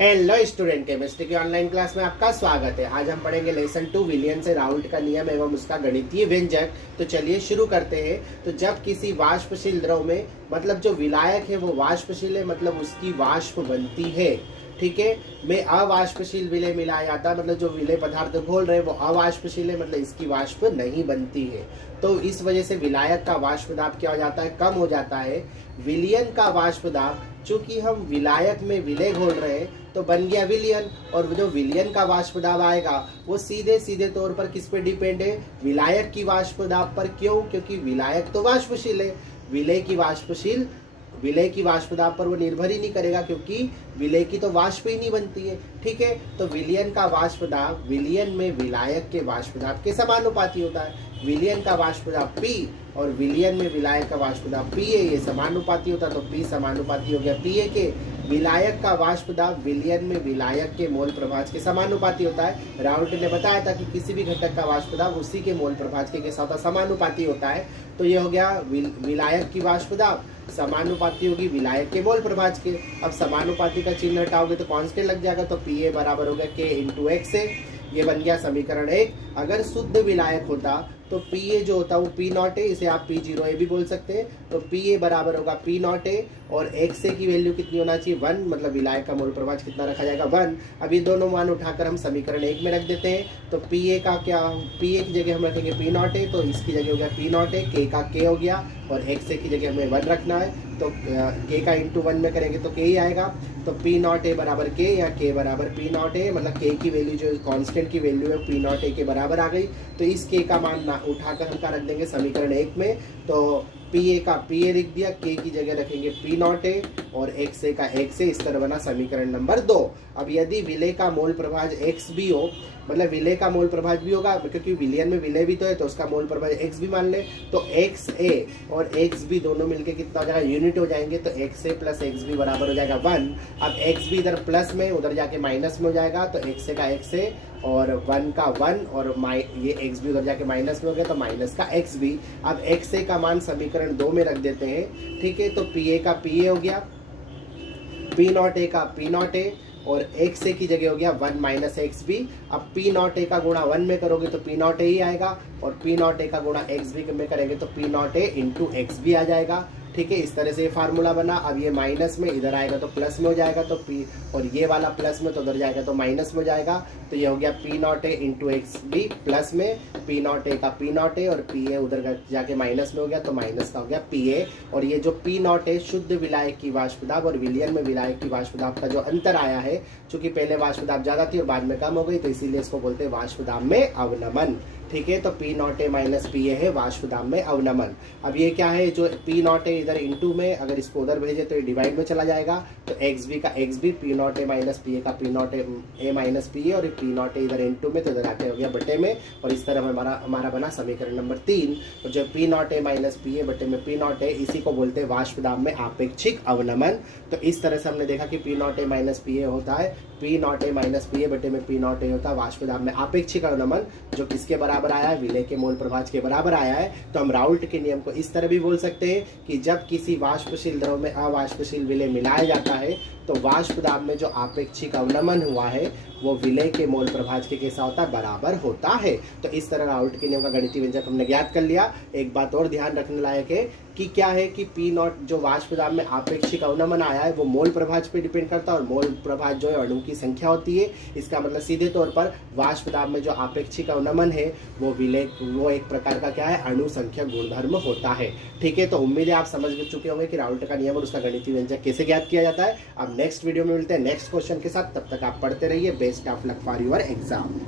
Hello student, chemistry की online class में आपका स्वागत है। आज हम पढ़ेंगे लेसन 2 विलियन से राउल्ट का नियम एवं उसका गणितीय व्यंजक। तो चलिए शुरू करते हैं। तो जब किसी वाष्पशील द्रव में, मतलब जो विलायक है वो वाष्पशील है, मतलब उसकी वाष्प बनती है, ठीक है, में अवाष्पशील विलय मिलाया जाता है, मतलब जो विलय पदार्थ घोल रहे हैं वो अवाष्पशील है, मतलब इसकी वाष्प नहीं बनती है। तो इस वजह से विलायक का वाष्प दाब क्या हो जाता है, कम हो जाता है। विलयन का वाष्प दाब, चूंकि हम विलायक में विलय घोल रहे हैं तो बन गया विलयन, और जो विलयन का वाष्प दाब आएगा वो सीधे सीधे तौर पर किस पे डिपेंड है, विलायक की वाष्प दाब पर। क्यों? क्योंकि विलायक तो वाष्पशील है, विलय की वाष्प दाब पर वो निर्भर ही नहीं करेगा, क्योंकि विलय की तो वाष्प ही नहीं बनती है। ठीक है, तो विलयन का वाष्प दाब विलयन में विलायक के वाष्प दाब के समानुपाती होता है। विलयन का वाष्प दाब P और विलयन में विलायक का वाष्प दाब PA, ये समानुपाती होता है, तो P समानुपाती हो गया PA के। विलायक का वाष्प दाब विलयन में विलायक के मोल प्रभाज के समानुपाती होता है। राउल्ट ने बताया था कि किसी भी घटक का वाष्प दाब उसी के मोल प्रभाज के साथ समानुपाती होता है। तो ये हो गया विलायक की वाष्प दाब समानुपाती होगी विलायक के मोल प्रभाज के। अब समानुपाती का चिन्ह हटाओगे तो कांस्टेंट लग जाएगा, तो PA बराबर हो गया K इंटू एक्स से। ये बन गया समीकरण 1। अगर शुद्ध विलायक होता तो PA जो होता है वो P नॉट है, इसे आप P0A भी बोल सकते हैं। तो PA बराबर होगा P नॉट है, और XA की वैल्यू कितनी होना चाहिए, 1, मतलब विलायक का मोल प्रभाज कितना रखा जाएगा, 1। अब ये दोनों मान उठाकर हम समीकरण 1 में रख देते हैं। तो PA का क्या, PA की जगह हम रखेंगे P नॉट है, तो इसकी जगह हो गया P नॉट है, K का K हो गया, और XA की जगह हमें 1 रखना है, तो K का इंटू 1 में करेंगे तो K ही आएगा। तो P नॉट ए बराबर K या K बराबर P नॉट ए, मतलब K की वैल्यू जो कांस्टेंट की वैल्यू है P नॉट ए के बराबर आ गई। तो इस K का मान ना उठाकर हम क्या रख देंगे समीकरण 1 में, तो PA का PA लिख दिया, K की जगह रखेंगे P नॉट ए और XA का XA। इस तरह बना समीकरण नंबर 2। अब यदि विलय का मोल प्रभाज X भी हो, मतलब विलय का मोल प्रभाज भी होगा, क्योंकि विलयन में विलय भी तो है, तो उसका मोल प्रभाज X भी मान ले, तो XA और XB दोनों मिलके कितना हो जाएगा, यूनिट हो जाएंगे। तो XA प्लस XB बराबर हो जाएगा 1। अब XB इधर प्लस में, उधर जाके माइनस में हो जाएगा, तो XA का XA और 1 का 1, और ये XB उधर जाके माइनस में हो गया, तो माइनस का XB। अब XA का मान समीकरण 2 में रख देते हैं, ठीक है। तो PA का PA हो गया, P नॉट ए का P नॉट ए, और XA की जगह हो गया 1 माइनस XB। अब P नॉट ए का गुणा 1 में करोगे तो P नॉट ए ही आएगा, और P नॉट ए का गुणा XB में करेंगे तो P not a into XB आ जाएगा। ठीक है, इस तरह से ये फार्मूला बना। अब ये माइनस में इधर आएगा तो प्लस में हो जाएगा, तो P, और ये वाला प्लस में तो उधर जाएगा तो माइनस में हो जाएगा। तो ये हो गया P not a into XB plus में P नॉट ए का P नॉट ए, और PA उधर जाके माइनस में हो गया, तो माइनस का हो गया PA। और ये जो P नॉट ए शुद्ध विलायक की वाष्प दाब और विलयन में विलायक की वाष्प दाब का जो अंतर आया है, चूंकि पहले वाष्प दाब ज्यादा थी और बाद में कम हो गई, तो इसीलिए इसको बोलते हैं वाष्प दाब में अवनमन। ठीक है, तो P not a minus PA है वाष्प दाब में अवनमन। अब ये क्या है, जो P नॉट ए इधर इंटू में, अगर इसको उधर भेजे तो ये डिवाइड में चला जाएगा, तो XB का XB, P not a minus PA का P not a minus PA, और P नॉट ए इधर इंटू में तो इधर आके हो गया बटे में, और इस तरह हमारा बना समीकरण नंबर 3। और जो P not a minus PA बटे में P नॉट ए, इसी को बोलते हैं वाष्प दाब में आपेक्षिक अवनमन। तो इस तरह से हमने देखा कि P not a minus PA होता है, P not a minus PA बटे में P नॉट ए होता है वाष्प दाब में आपेक्षिक अवनमन, जो किसके बराबर आया है, विलय के मोल प्रभाज के बराबर आया है। तो हम राउल्ट के नियम को इस तरह भी बोल सकते हैं कि जब किसी वाष्पशील द्रव में अवाष्पशील विलय मिलाया जाता है तो वाष्प दाब में जो आपेक्षिक अवनमन हुआ है वो विलय के मोल प्रभाज के कैसा होता है, बराबर होता है। तो इस तरह राउल्ट के नियम का गणितीय व्यंजक हमने ज्ञात कर लिया। एक बात और ध्यान रखने लायक है कि क्या है कि P नॉट जो वाष्प दाब में आपेक्षिक अवनमन आया है वो मोल प्रभाज पे डिपेंड करता है, और मोल प्रभाज जो है अणु की संख्या होती है। इसका मतलब सीधे तौर पर वाष्प दाब में जो आपेक्षिक अवनमन है वो एक प्रकार का क्या है, अणु संख्या गुणधर्म होता है। ठीक है, तो उम्मीद है आप समझ चुके होंगे कि राउल्ट का नियम और उसका गणितीय व्यंजक कैसे ज्ञात किया जाता है। अब नेक्स्ट वीडियो में मिलते हैं नेक्स्ट क्वेश्चन के साथ, तब तक आप पढ़ते रहिए। Best of luck for your exam.